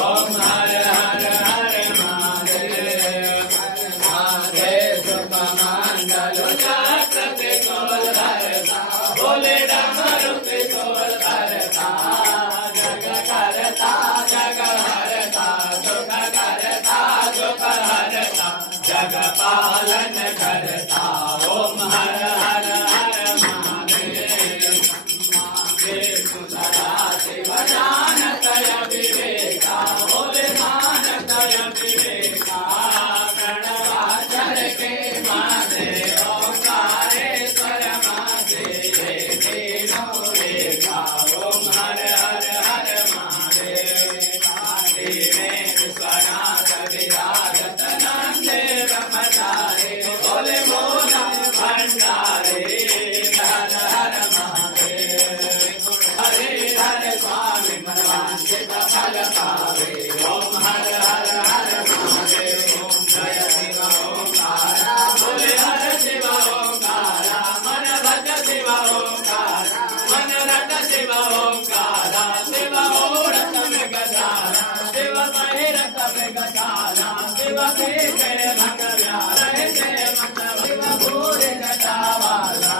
ओम हर हर हर महादेव माथे सुख मंगल चक्र कोल धरता बोले डमरू कोल धरता जग करता जग हरता सुख करता सुख हरता जग पालन करता ओम हर हर हर महादेव महादेव सुंदरा शिव जानतय विवेका बोले मानतय विवेका प्रणवाचर के माधे ओंकारेश्वर माधे तीनों रेखा ओम हर हर हर महादेव महादेव विश्वनाथ विराजत नंदे ब्रह्मचारी बोले मोला भंडारे हर हर महादेव हरे हर स्वामी मनवांचित फल पावे ओम हर हर हर महादेव ओम जय शिव ओंकारा बोले हर शिव ओंकारा मन भज शिव ओंकारा मन रट शिव ओंकारा शिव ओढ़त में गजारा शिव महिरत में गजारा शिव के भंग व्यारा के मतलब शिव भूरे जटावाला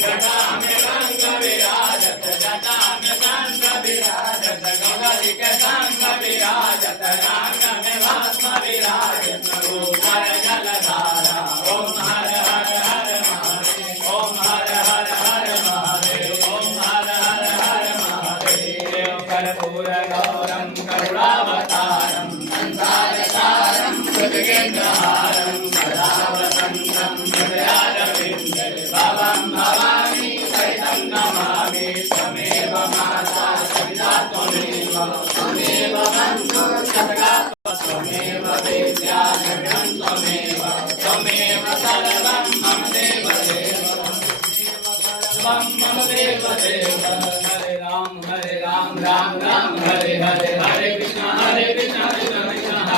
जटा में रंग विराजत जटा में रंग विराजत गौरी के संग विराजत रंग में भस्म विराजत ऊपर जलधारा ओम हर हर हर महादेव ओम हर हर हर महादेव ओम हर हर हर महादेव कर्पूर गौरम करुणावतारम संसारसारम सुखगेन्द्रहारम सदा वसन्तं हृदयारविन्दे भवं भवानी सहितं नमामि त्वमेव माता पिता त्वमेव त्वमेव बन्धु सखा त्वमेव विद्या जगन् त्वमेव त्वमेव सर्वं मम देव देव त्वं मम देव देव हरे राम राम राम हरे हरे हरे कृष्ण हरे कृष्ण